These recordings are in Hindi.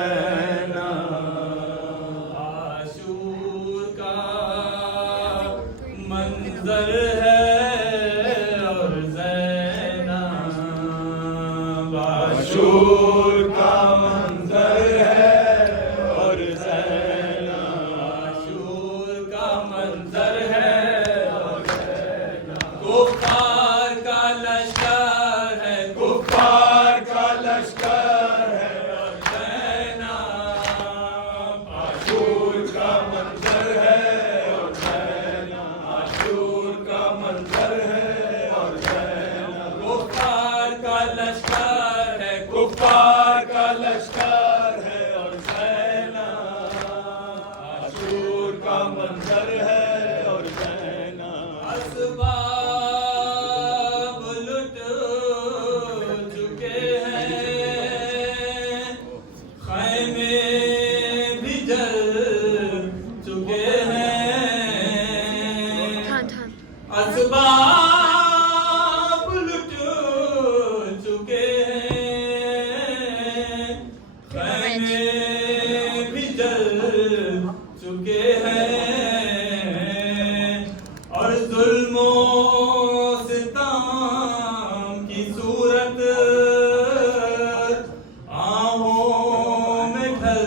ज़ैना। आशूर का मंजर है और ज़ैना, आशूर का मंजर है और ज़ैना, आशूर का मंजर है और ज़ैना। कुफ़ार का लश्कर है, कुफ़ार का लश्कर है और ज़ैना, आशूर का मंजर है और ज़ैना, आशूर का मंजर है और ज़ैना। कुफ़ार का लश्कर है, कुफ़ार का लश्कर है और ज़ैना, आशूर का मंजर है और ज़ैना। असबाब लुट चुके हैं, खैमे भी जल चुके हैं, असबाब लुट चुके हैं, खैमे भी जल चुके हैं, और जुल्मो सितम की सूरत आहों में ढल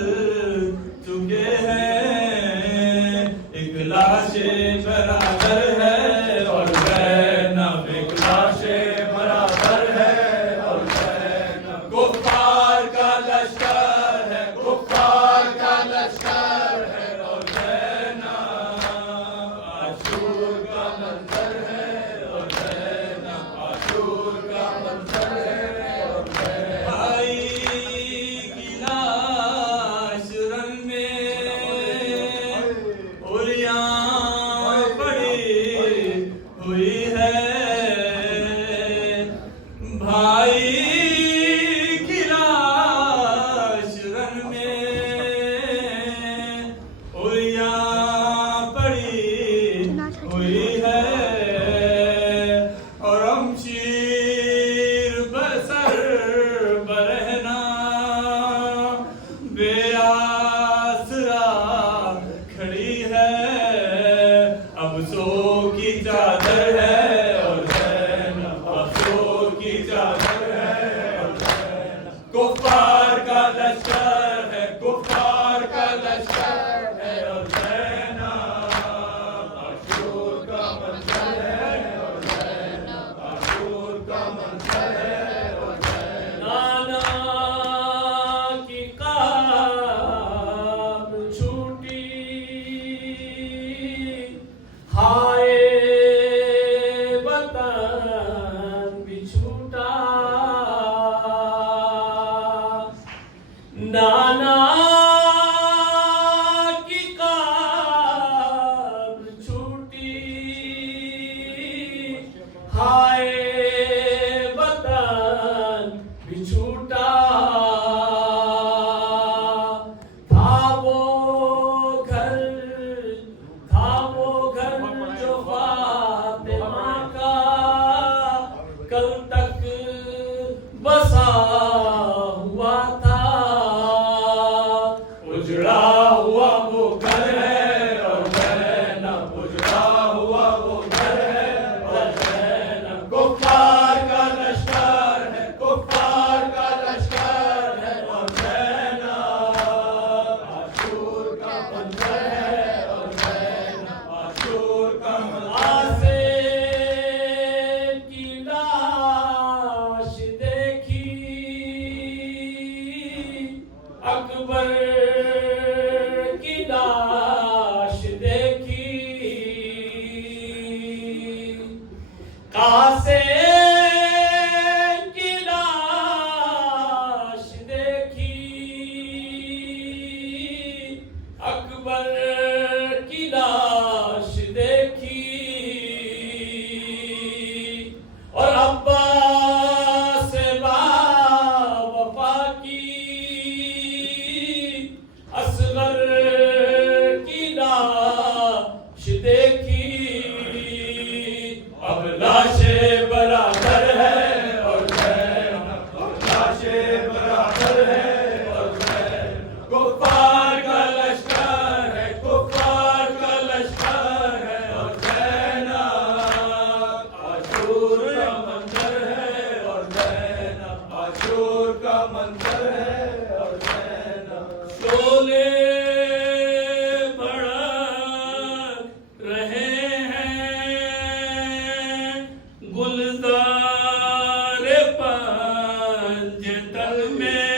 चुके हैं। एक लाशे बराबर है और ज़ैनब, एक लाशे बराबर है और ज़ैनब। कुफ़ार का लश्कर है, कुफ़ार का लश्कर है और ज़ैनब, आशूर का मंजर है और ज़ैनब, आशूर का मंजर है और ज़ैनब। भाई की लाश रन में उरियां पड़ी हुई है, भाई की लाश रन में उरियां पड़ी हुई है, और शमशीर बसर बरहना बेआसरा खड़ी है। अब सो की चादर है और ज़ैनब, अब सो की चादर है और ज़ैनब। कुफ़ार का लश्कर है, कुफ़ार का लश्कर है और ज़ैनब, आशूर का मंजर है और ज़ैनब, आशूर का मंजर है और ज़ैनब। नाना की क़ाब छूटी, हाय वतन भी छूटा, नाना की क़ाब छूटी, हाय वतन भी छूटा, था वो घर, था वो घर जो फातिमा का कल तक बसा हुआ था। उजड़ा हुआ वो घर है और ज़ैनब, उजड़ा हुआ वो घर है और ज़ैनब। कुफ़ार का लश्कर है, कुफ़ार का लश्कर है और ज़ैनब, आशूर का मंजर है और ज़ैनब, आशूर का मंजर। आसिम की लाश देखी, अकबर की लाश देखी, कासिम की लाश देखी, अकबर की लाश देखी, और अब्बास बा वफा की शोले भड़क रहे हैं गुलजार पंजतन में,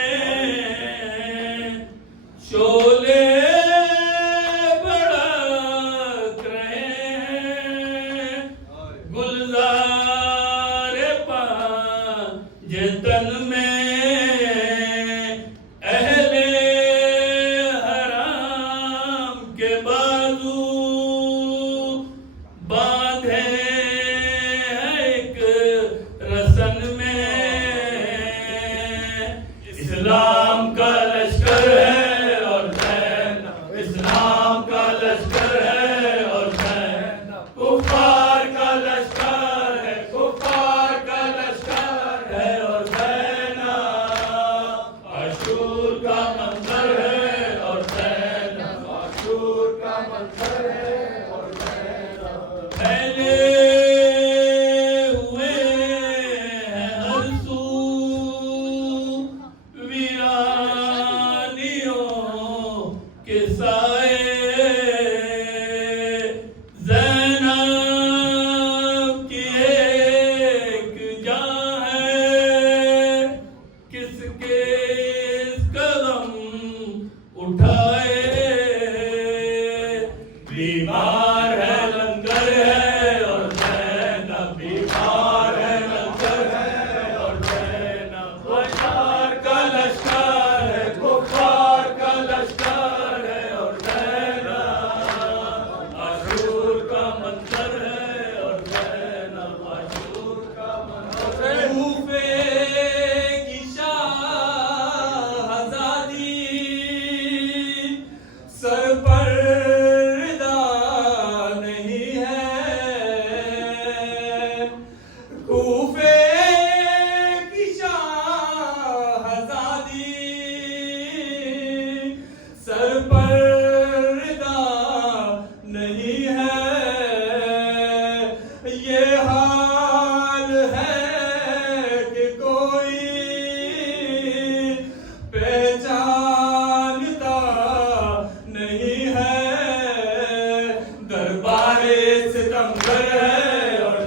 शोले भड़क रहे हैं गुलजार पंजतन में। बांधे एक रसन में, इस्लाम का लश्कर है और ज़ैनब, इस्लाम का लश्कर है और ज़ैनब, कुफ़ार का लश्कर है, कुफ़ार का लश्कर है और ज़ैनब, आशूर का मंजर है और ज़ैनब, आशूर का मंजर है। फैले हुए हैं हर सू वीरानियों के साए, ज़ैनब की एक जान है, किसके कदम उठाए, बीमार है लंगर है और ज़ैनब, बीमार है लंगर है और ज़ैनब, कुफ़ार का लश्कर है, कुफ़ार का लश्कर है और ज़ैनब, आशूर का मंजर है और ज़ैनब, आशूर का मंजर है। कूफे की शाहज़ादी सर पर कूफे की शाहज़ादी सर पर रिदा नहीं है, ये हाल है कि कोई पहचानता नहीं है, दरबारे सितमगर है और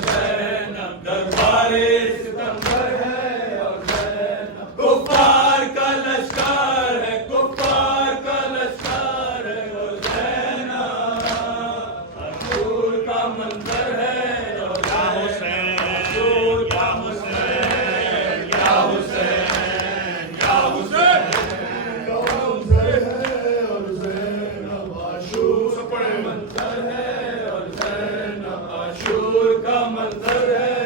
दरबारे सितमगर है और ज़ैनब, कुफ़ार का लश्कर है, कुफ़ार का लश्कर है और ज़ैनब, आशूर का मंजर है और आशूर का हुसैन, या हुसैन, या हुसैन का मंजर है और ज़ैनब, आशूर का मंजर है और ज़ैनब, आशूर का मंजर है।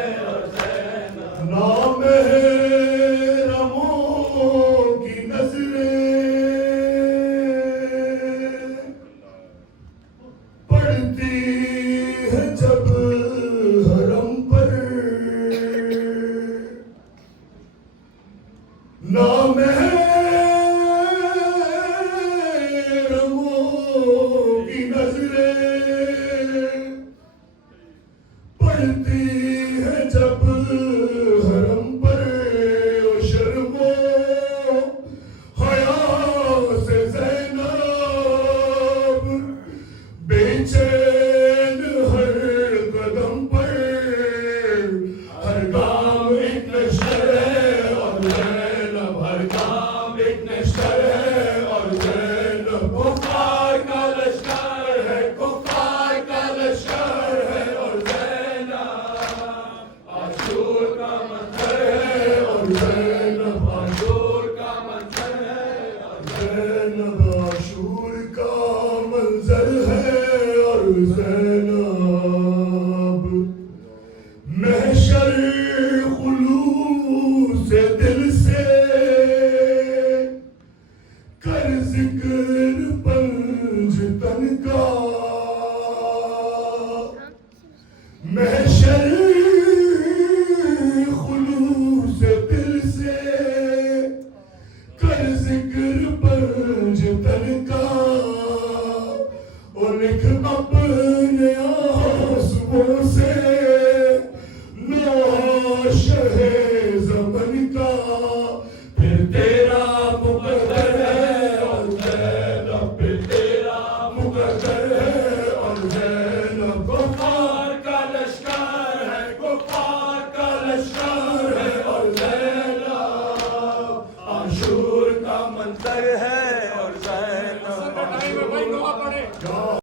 नामहरमों की नजरें पड़ती है जब हरम पर, नामहरमों की नजरें पड़ती है जब हरम पर, शर्मो हया से ज़ैनब बेचैन हर कदम पर, हर गाँव एक नशर है और ज़ैनब, हर गाँव एक नशर है और ज़ैनब, कुफ़ार का लश्कर है, कुफ़ार का लश्कर है और ज़ैनब, आशूर का मंजर है और ज़ैनब, आशूर का मंजर है और ज़ैनब, आशूर का मंजर है और ज़ैनब, महशर खुलूस दिल से कर जिक्र पंजतन का, महशर खुलूस दिल से कर जिक्र पंजतन का, और लिख अपने आंसुओं से लो शहे